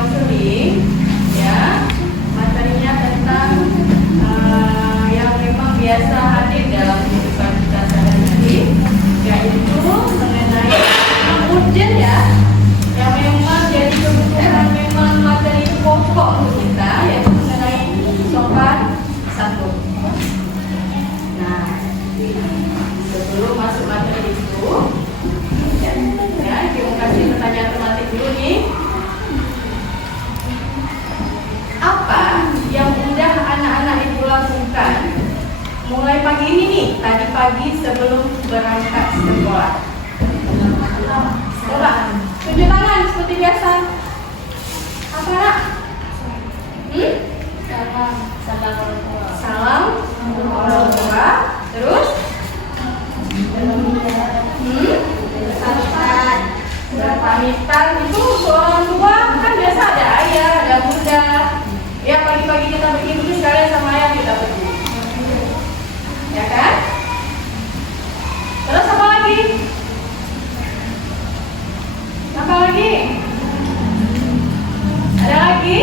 konseling, ya, materinya tentang yang memang biasa hadir dalam kehidupan kita sehari-hari, yaitu mengenai urgent ya, yang memang jadi kebutuhan, memang materi pokok untuk kita, yaitu mengenai sopan santun. Nah, sebelum masuk materi itu, ya, kita kasih pertanyaan tematik dulu nih. Apa yang mudah anak-anak itu lakukan mulai pagi ini nih, tadi pagi sebelum berangkat sekolah? Coba, tunjuk tangan seperti biasa. Apa nak? Salam orang tua. Salam orang tua. Terus? Berpamitan itu orang tua kan biasa ada ayah, ada bunda. Ya pagi-pagi kita pergi dulu sekalian sama ayah kita pergi. Ya kan? Terus apa lagi? Apa lagi? Ada lagi?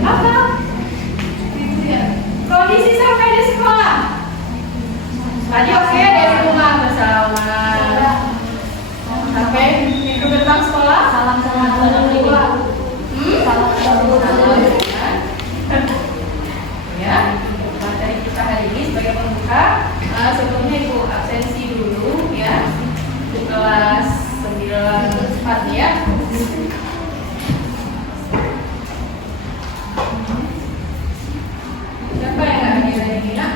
Apa? Kondisi sampai di sekolah. Tadi oke, dari rumah bersama. Sampai pintu gerbang sekolah. Salam sama orang tua. Salam sama ya, materi kita hari ini sebagai pembuka. Sebelumnya Ibu absensi dulu ya, untuk kelas 9 ya. Siapa yang nggak hadir hari ini nak?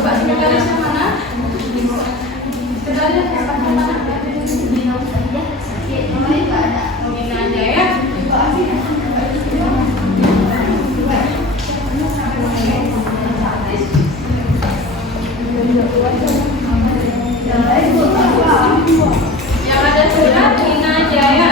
Coba sekretarisnya mana? Sekretarisnya mana? Mungkin aja ya. Yang ada surat Nina Jaya.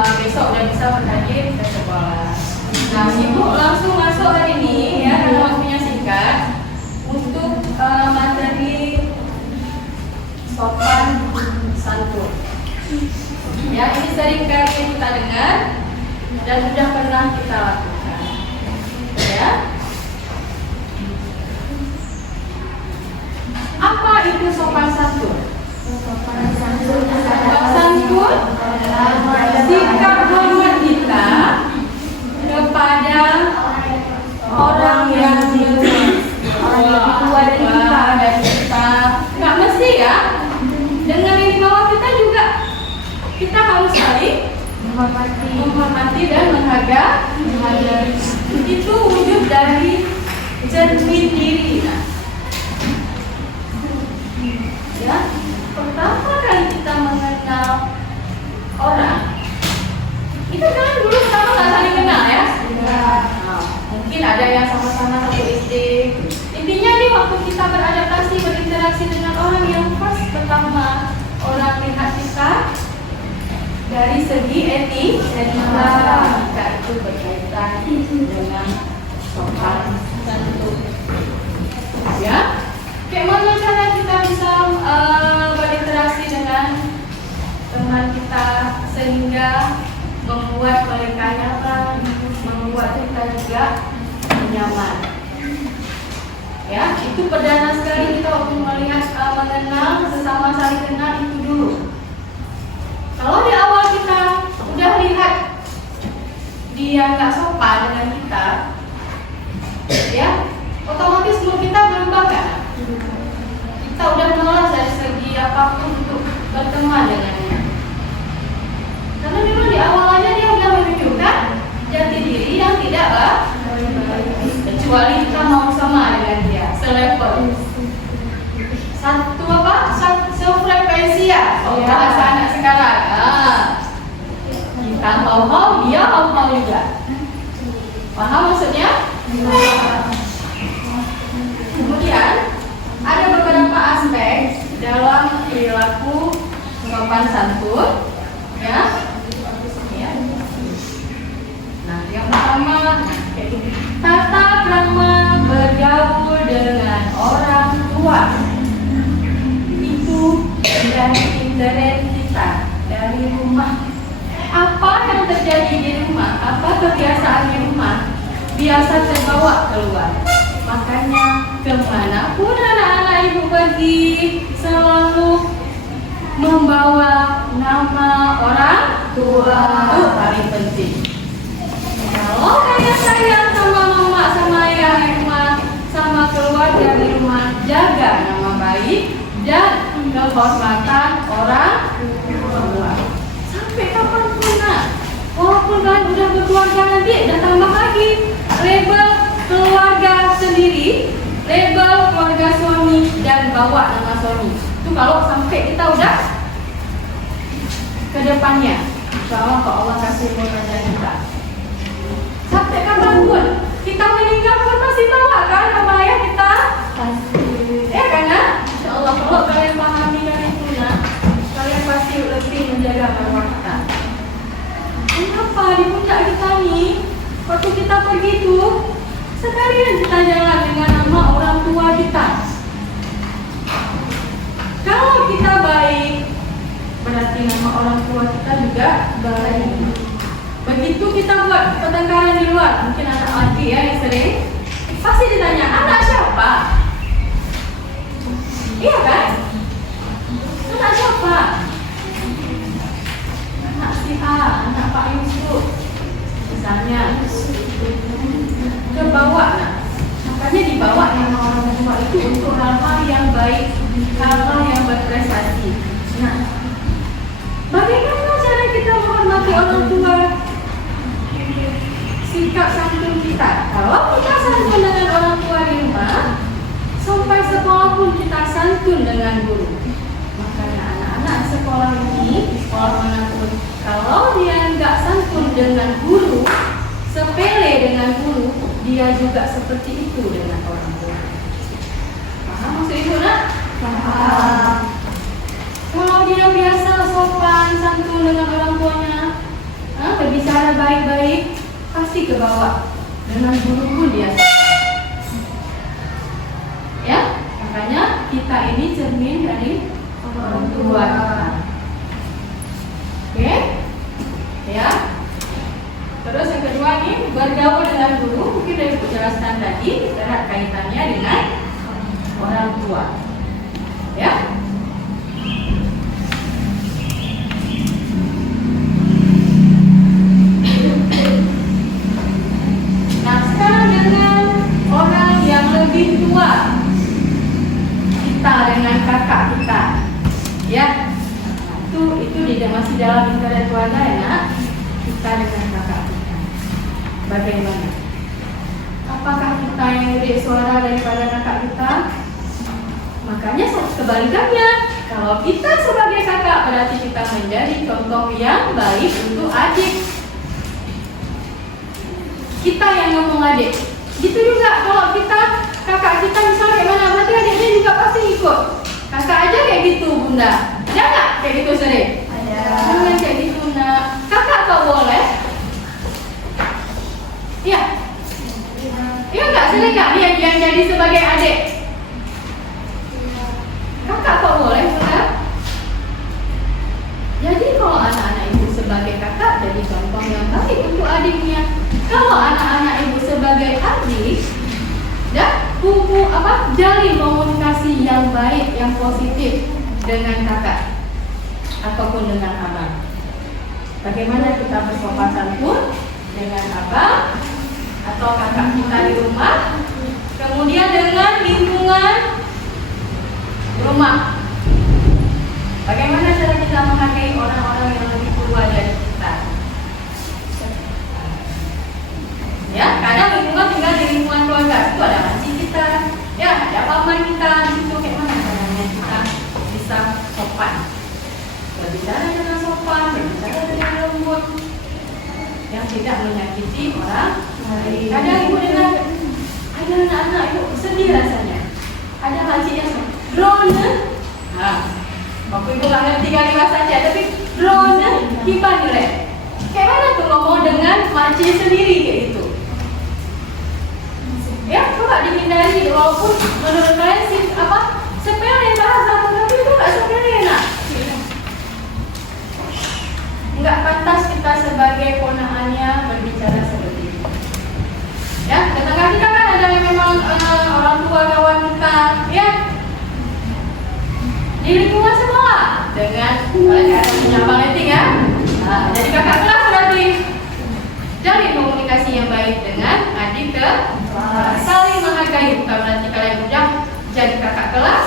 Besok udah bisa berhadir ke sekolah. Nah, Ibu langsung masuk hari ini ya, karena waktunya singkat, untuk materi sopan santun. Ya, ini sering kali kita dengar dan sudah pernah kita lakukan. Ya. Apa itu sopan santun? Sopan santun sikap hormat kita kepada orang yang lebih tua dari kita. Nggak mesti ya, dengan yang di bawah kita juga kita harus saling menghormati dan menghargai. Itu wujud dari cermin diri. Ya, pertama kali kita mengenal orang, itu kan dulu pertama nggak saling kenal ya. Nah, mungkin ada yang sama-sama satu SD. Intinya nih, waktu kita beradaptasi, berinteraksi dengan orang yang pas pertama, orang lihat kita dari segi etika itu berkaitan dengan sopan santun. Ya, kayak mana cara kita bisa berinteraksi dengan teman kita sehingga membuat mereka nyaman, membuat kita juga nyaman. Ya, itu perdana sekali kita untuk melihat mengenal sesama saling kenal itu dulu. Kalau di lihat dia nggak sopan dengan kita, ya, otomatis mood kita berubah kan? Kita udah malas dari segi apapun untuk berteman dengannya. Karena memang di awalnya dia udah menunjukkan jati diri yang tidak baik, kecuali kita mau sama dengan dia, selevel, sefrekuensi ya. Oh, bahasa anak sekarang. Kita hau-hau, dia hau-hau juga. Paham maksudnya? Kemudian ada beberapa aspek dalam perilaku sopan santun, ya. Nah, yang pertama, tata krama bergaul dengan orang tua. Itu dari interaksi kita dari rumah. Apa yang terjadi di rumah, apa kebiasaan di rumah, biasa terbawa keluar. Makanya kemanapun anak-anak ibu pergi, selalu membawa nama orang tua. Itu paling penting. Kalau kayak sayang sama mama, sama ayah di rumah, sama keluarga di rumah, jaga nama baik dan kehormatan orang tua. Sampai kapanpun nak, walaupun kalian udah berkeluarga nanti, dan tambah lagi label keluarga sendiri, label keluarga suami, dan bawa nama suami. Itu kalau sampai kita udah ke depannya, insya Allah kasih keluarga kita. Sampai kapanpun kita meninggal pun masih bawa kan nama ayah kita, pasti. Ya kan nak? Insya Allah kalau kalian pahami dan itu nak, kalian pasti lebih menjaga marwah kita. Kenapa di puncak kita nih, waktu kita pergi tuh, sekalian kita jalan dengan nama orang tua kita. Kalau kita baik, berarti nama orang tua kita juga baik. Begitu kita buat pertengkaran di luar, mungkin anak adik ya yang sering, pasti ditanya, anak siapa? Iya kan? Anak siapa? Anak si A, anak Pak Yusuf, misalnya. Kebawa, nah. Makanya dibawa nama orang tua itu untuk hal-hal yang baik, hal-hal yang berprestasi. Nah, bagaimana cara kita menghormati orang tua? Sikap santun kita. Kalau kita santun dengan orang tua di rumah, sampai sekolah pun kita santun dengan guru. Makanya anak-anak sekolah ini, sekolah manapun, kalau dia nggak santun dengan guru, sepele dengan guru, dia juga seperti itu dengan orang tua. Paham maksud itu nak? Paham. Kalau dia biasa sopan santun dengan orang tuanya, berbicara baik-baik, pasti ke bawah. Dengan guru pun dia sopan. Ya, makanya kita ini cermin dari orang tua kita. Oke? Ya. Terus yang kedua nih, bergaul dengan guru, mungkin dari jelaskan tadi, erat kaitannya dengan orang tua. Ya. Nah, sekarang dengan orang yang lebih tua, kita dengan kakak kita, ya, itu masih dalam internet keluarga ya nak. Kita dengan kakak kita, bagaimana? Apakah kita yang gede suara daripada kakak kita? Makanya kebalikannya, kalau kita sebagai kakak berarti kita menjadi contoh yang baik untuk adik. Kita yang ngomong adik. Gitu juga kalau kita kakak kita misalnya kayak mana, berarti adiknya juga pasti ikut. Kakak aja kayak gitu bunda, ada nggak kayak gitu sering? Ada. Jangan kayak gitu nak. Kakak kok boleh? Iya. Iya nggak, sering nggak yang jadi sebagai adik? Kakak kok boleh bunda? Jadi kalau anak-anak ibu sebagai kakak jadi contoh yang baik untuk adiknya. Kalau anak-anak ibu sebagai adik, dan jalin komunikasi yang baik, yang positif dengan kakak ataupun dengan abang. Bagaimana? bagaimana kita bersopan santun dengan abang atau kakak kita di rumah, kemudian dengan lingkungan rumah. Bagaimana cara kita menghargai orang-orang yang lebih tua dari kita? Ya, kadang lingkungan tinggal di lingkungan keluarga itu ada makcik kita, ya ada paman kita, itu kayak mana caranya kita bisa sopan, berbicara dengan sopan, berbicara dengan lembut, yang tidak menyakiti orang lain. Kadang ibu dengar ada anak-anak ibu sedih rasanya, ada makcik yang drone, waktu ibu nggak ngerti kali bahasa Aceh, tapi drone kipan direk. Kayak mana tuh ngomong dengan makcik sendiri kayak gitu? Ya, coba dihindari, walaupun menurut kalian sih sepele bahasa, tapi itu nggak sepele nak. Nggak pantas kita sebagai ponakannya berbicara seperti itu. Ya, tetangga kita kan ada yang memang orang tua kawan kita, ya. Di lingkungan sekolah dengan kalian ada punya parenting ya. Nah, jadi kakak kelas berarti jalin komunikasi yang baik dengan adik ke saling menghargai. Bukan berarti kalian udah jadi kakak kelas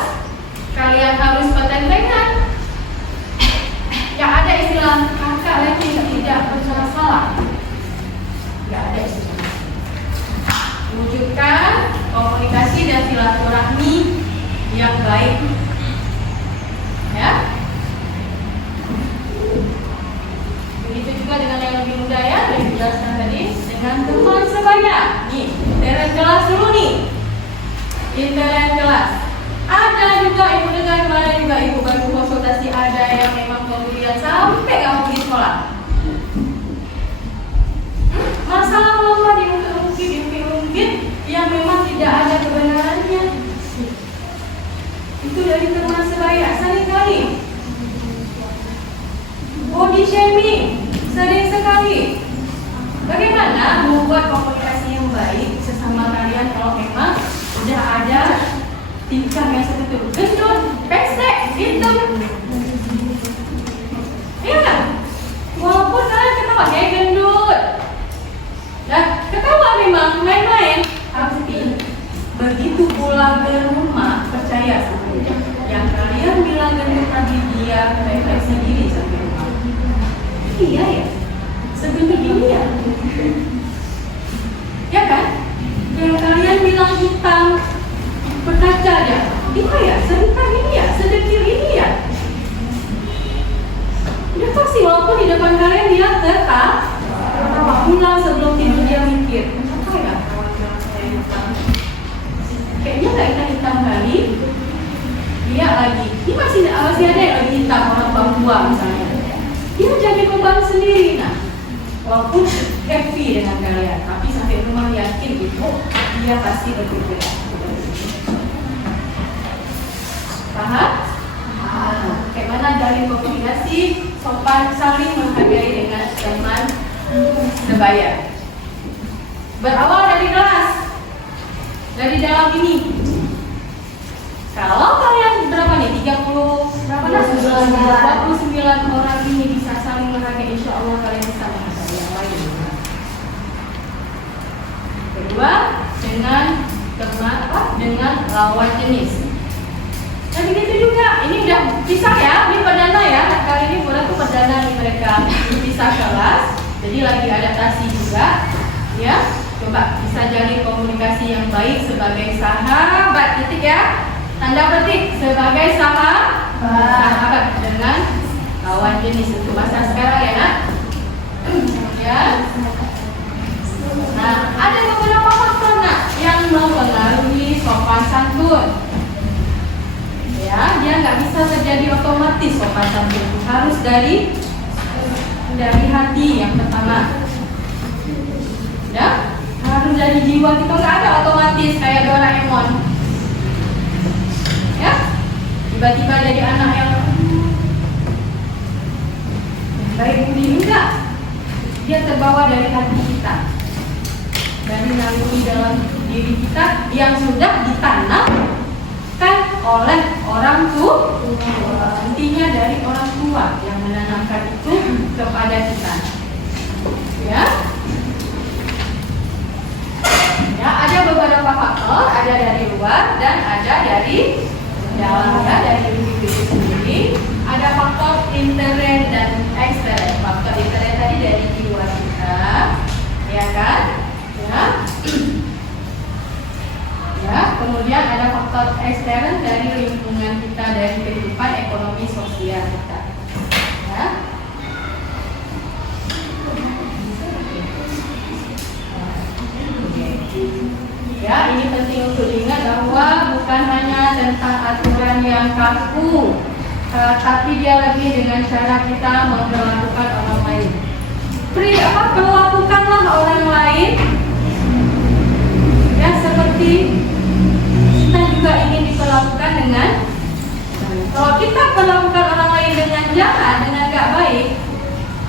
kalian harus patentengan. Yang ada istilah kakak lagi tidak bersalah. Tidak ada istilah. Wujudkan komunikasi dan silaturahmi yang baik. Ya. Begitu juga dengan yang lebih muda ya, yang dijelaskan tadi, dengan teman sebaya. Nih, intern kelas dulu nih. Intern kelas. Ada juga ibu dengar kemarin juga ibu baru konsultasi, ada yang memang kemudian sampai nggak mau pergi sekolah. Masalah bahwa diungkit yang memang tidak ada kebenarannya. Itu dari teman sebaya sering kali. Body shaming sering sekali. Bagaimana membuat komunikasi yang baik sesama kalian kalau memang sudah ada tingkah yang seperti itu? Gendut, pesek, hitam. Iya kan? Walaupun kalian ketawa kayak gendut, dan ketawa memang main-main, tapi begitu pulang ke rumah, percaya sama dia. Yang kalian bilang gendut tadi, dia refleksi diri sampai rumah. Iya ya, sebenarnya ini ya. Ya kan? Yang kalian bilang hitam, berkaca dia. Iya ya, sebentar ini ya, sedekil ini ya. Udah pasti walaupun di depan kalian dia tertawa. Pulang sebelum tidur dia mikir, kenapa ya kawan-kawan saya hitam? Kayaknya nggak hitam kali. Dia lagi, ini masih ada yang lagi hitam, orang Papua misalnya. Dia jadi beban sendiri, nah. Walaupun happy dengan kalian, tapi sampai rumah yakin gitu, dia pasti berpikir. Paham? Kayak mana dari komunikasi sopan saling menghargai dengan teman sebaya. Berawal dari kelas, dari dalam ini. Kalau kalian berapa nih? 29 orang ini bisa saling menghargai, insya Allah kalian bisa menghargai yang lain. Kedua, dengan lawan jenis. Nah begitu juga, ini udah pisah ya, ini perdana ya. Kali ini tuh perdana nih mereka pisah kelas, jadi lagi adaptasi juga, ya. Coba bisa jalin komunikasi yang baik sebagai sahabat, titik ya. Tanda petik sebagai sahabat dengan lawan jenis, itu bahasa sekarang ya nak. Ya. Nah ada beberapa faktor nak yang mempengaruhi sopan santun. Ya, dia nggak bisa terjadi otomatis sopan santun, harus dari hati yang pertama. Ya, harus dari jiwa kita, nggak ada otomatis kayak Doraemon. Ya, tiba-tiba jadi anak yang baik budi, enggak. Dia terbawa dari hati kita, dari naluri dalam diri kita yang sudah ditanam oleh orang tua. Intinya dari orang tua yang menanamkan itu kepada kita. Ya. Ya, ada beberapa faktor, ada dari luar dan ada dari dalam, ya, dari individu sendiri. Ada faktor intern dan ekstern. Faktor intern tadi dari jiwa kita, ya kan? Ya. Ya, kemudian ada faktor ekstern dari lingkungan kita, dari kehidupan ekonomi sosial kita. Ya. Ya, ini penting untuk diingat bahwa bukan hanya tentang aturan yang kaku, tapi dia lagi dengan cara kita memperlakukan orang lain. Perlakukanlah orang lain ya seperti kita juga ingin diperlakukan dengan. Kalau kita perlakukan orang lain dengan jahat, dengan gak baik,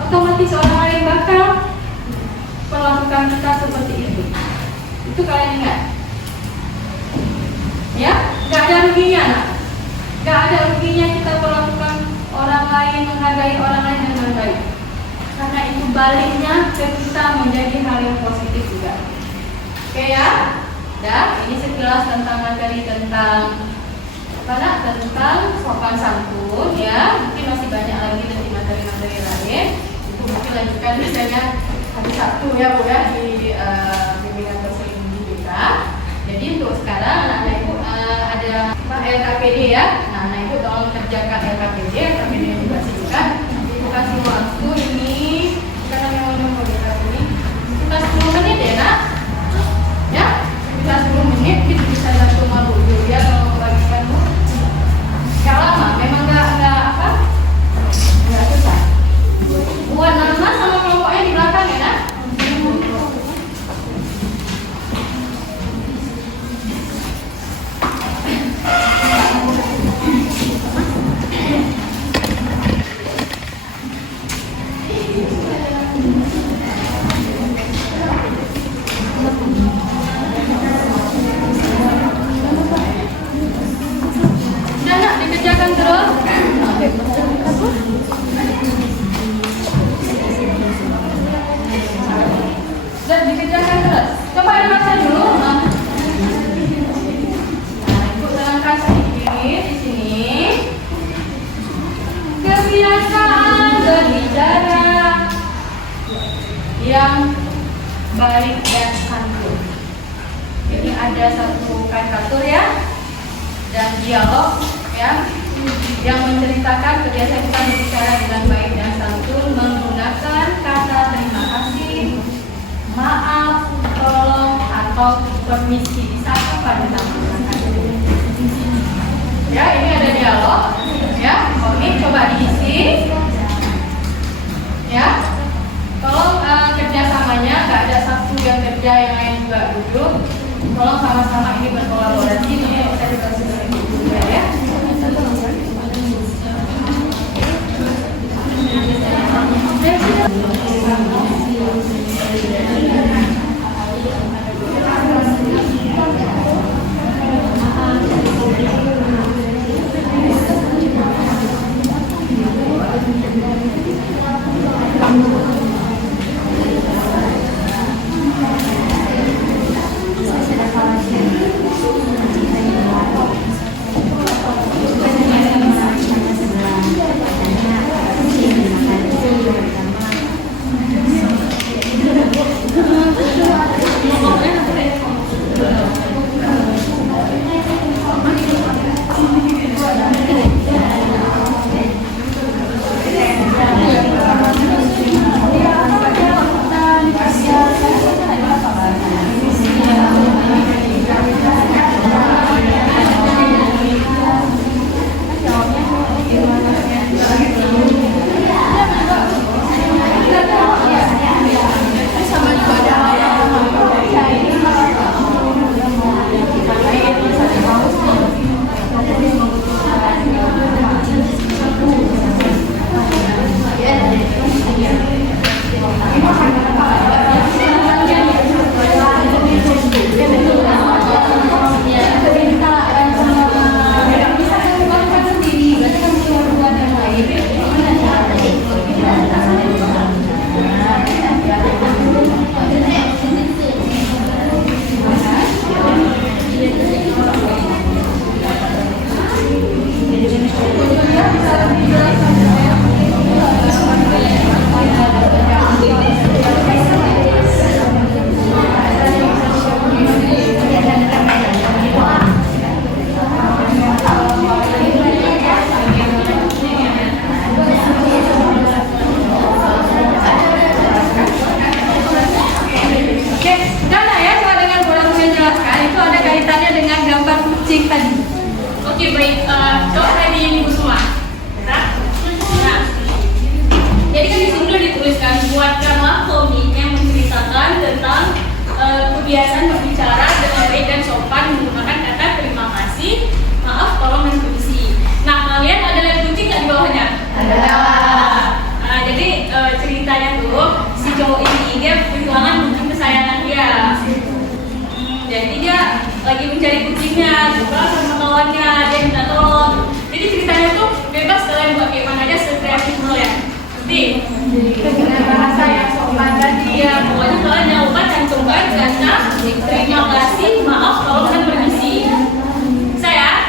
otomatis orang lain bakal perlakukan kita seperti itu. Itu kalian ingat? Ya, gak ada ruginya, nak. Gak ada ruginya kita perlakukan orang lain, menghargai orang lain dengan baik. Karena itu baliknya ke kita menjadi hal yang positif juga. Oke ya? Dan ini sekilas tentang materi tentang tentang sopan santun ya. Mungkin masih banyak lagi nanti materi-materi lain. Itu mungkin lanjutkan misalnya hari Sabtu ya Bu ya di bimbingan berselingkuh kita. Jadi untuk sekarang anak-anak ibu ada LKPD ya. Nah, anak ibu tolong kerjakan LKPD yang juga singkat. Ibu kasih waktu ini karena memang mau dikasih ini kita 10 menit ya nak. Ya, kita 10 menit kita bisa langsung mau ya kalau membagikan Bu. Gak lama, memang gak apa? Gak susah. Buat nama sama kelompoknya di belakang ya nak. Sudah nak dikerjakan terus. Sudah dikerjakan terus. Coba dibaca dulu. Nah, ibu terangkan sedikit di sini. Kebiasaan berbicara yang baik dan santun. Ini ada satu karikatur ya dan dialog ya yang menceritakan kebiasaan kita berbicara dengan baik dan santun menggunakan kata terima kasih, maaf, tolong atau permisi disapa pada nama. Ya, ini ada dialog ya. Komik coba diisi ya. Tolong kerjasamanya, nggak ada satu yang kerja yang lain juga duduk. Tolong sama-sama ini berkolaborasi. Ini kita dikasih juga ya. kebiasaan berbicara dengan baik dan sopan menggunakan kata terima kasih, maaf, tolong, dan permisi. Nah, kalian ada lihat kucing nggak di bawahnya? Ada. Nah, jadi ceritanya tuh si cowok ini dia kehilangan kucing kesayangan dia. Jadi dia lagi mencari kucingnya, juga sama kawannya, dia minta tolong. Jadi ceritanya tuh bebas kalian buat kayak mana aja, sekreatif ya. Nanti dengan bahasa yang sopan tadi ya, pokoknya kalian jangan lupa cantumkan kata terima kasih, maaf, tolong, dan permisi. Saya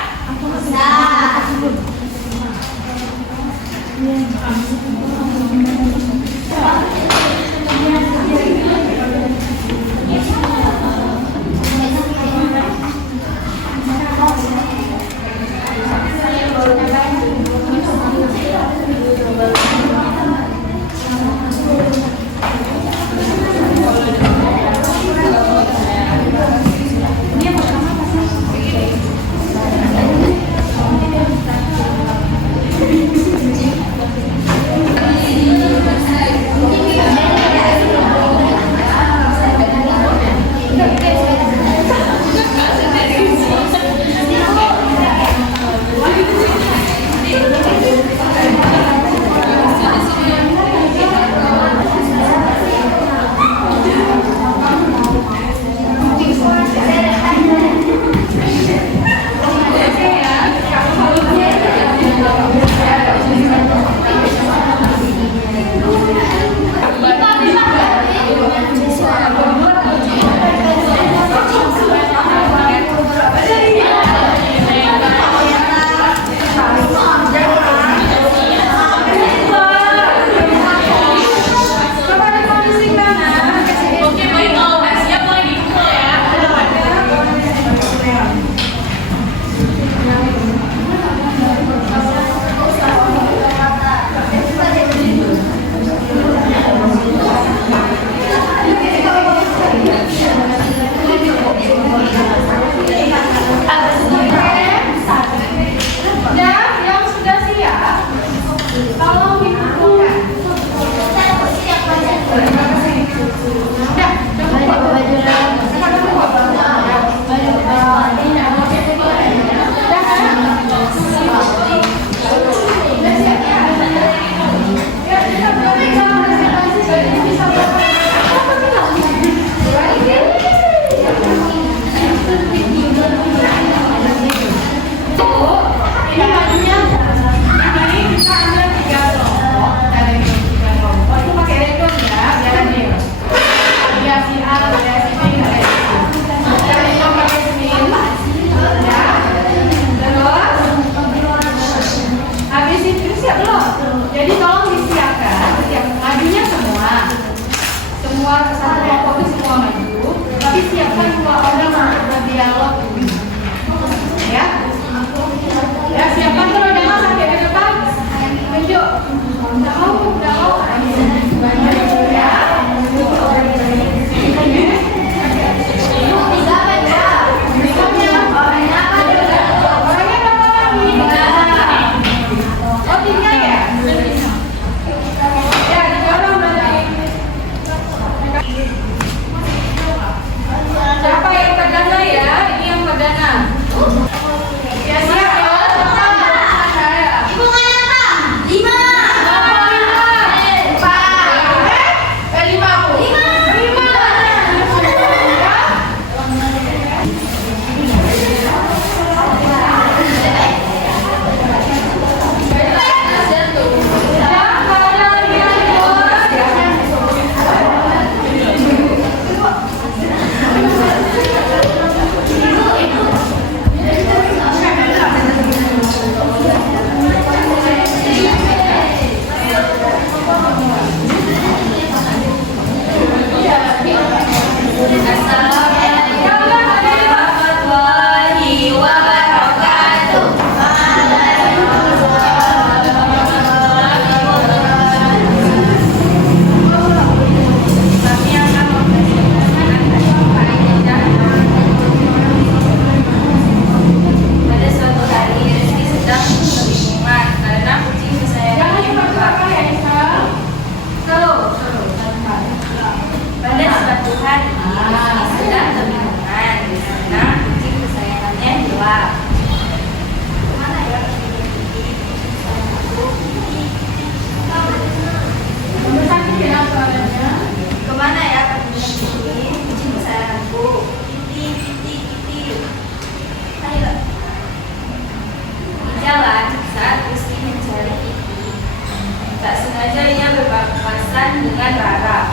dengan Rara.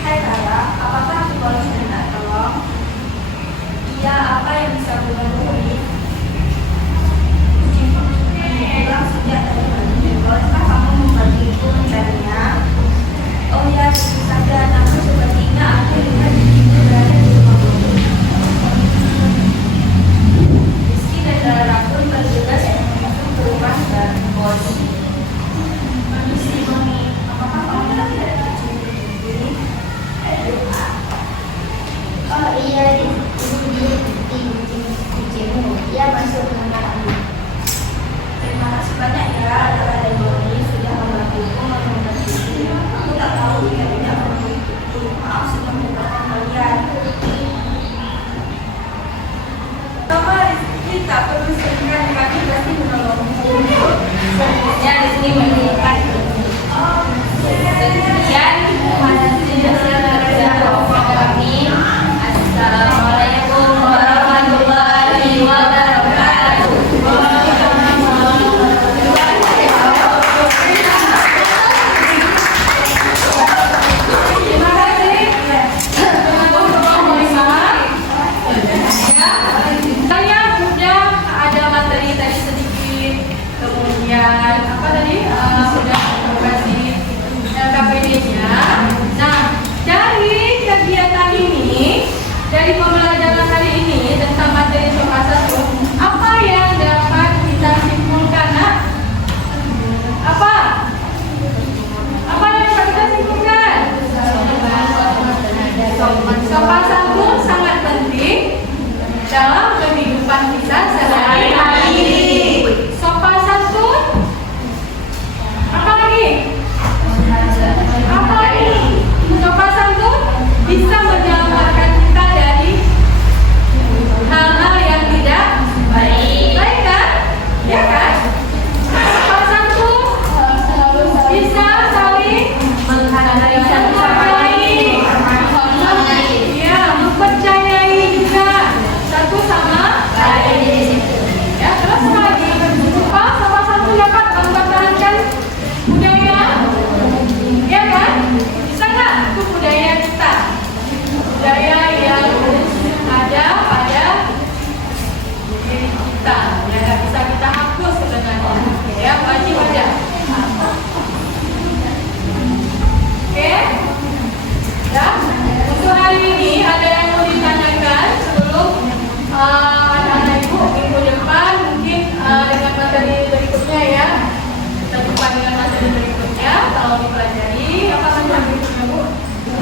Hai Rara, apakah aku boleh minta tolong? Iya, apa yang bisa aku bantu? Pulang sejak tadi pagi, bolehkah kamu membantuku mencarinya? Oh ya, tentu saja, namun sepertinya aku lihat ibu berada di rumah guru. Rizky dan Rara pun bergegas menuju ke rumah dan bos. Permisi, Mami, apakah kamu tidak ini? Oh iya, ibu di kucingmu. Ia masuk dengan kami. Terima kasih banyak ya, Rara dan Doni sudah membantuku menemukan Rizky. Aku tak tahu jika tidak membantu. Maaf sudah menyebabkan kalian. Sama Rizky tak perlu seringkan, kami pasti menolongmu. Ya, di sini menemukan. Sekian, kami. Assalamualaikum warahmatullahi wabarakatuh. Terima kasih. Saya sudah ada materi tadi sedikit, kemudian apa tadi sudah kasih KPD-nya. Nah, dari kegiatan ini, dari pembelajaran kali ini tentang materi soal 1, apa yang dapat kita simpulkan, Nak? Apa? Apa yang dapat kita simpulkan? Sopan santun sangat penting dalam kehidupan kita sehari-hari. Sopan santun. Apa lagi? Apa lagi? Sopan santun bisa menyelamatkan kita dari hal-hal yang tidak baik. Baik kan? Ya kan? Sopan santun bisa saling menghargai. Ya, mempercayai juga satu sama lain. Ya, terus apa lagi? Sopan santun dapat mempertahankan budaya. Ya kan? Bisa nggak? Itu budaya kita. Budaya yang ada pada diri kita. Ya, nggak bisa kita hapus sebenarnya. Ya, wajib ada. Oke? Ya, untuk hari ini ada yang mau ditanyakan sebelum anak-anak ibu minggu depan mungkin dengan materi berikutnya ya. Kita jumpa dengan materi berikutnya kalau dipelajari apa materi berikutnya Bu?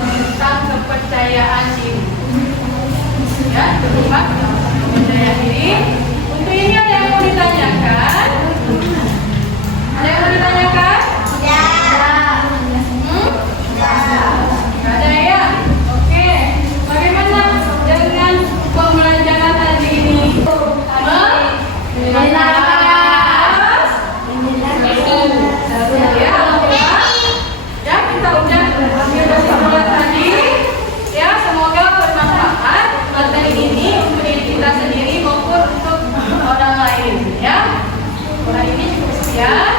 Tentang kepercayaan diri. Ya, terlibat kepercayaan diri. Untuk ini ada yang mau ditanyakan? Ada yang mau ditanyakan? Nggak ada ya? Oke. Bagaimana dengan pembelajaran hari ini? Menjelas? Ya, kita udah ambil kesimpulan tadi. Ya, semoga bermanfaat materi ini untuk diri kita sendiri maupun untuk orang lain. Ya, hari ini cukup sekian.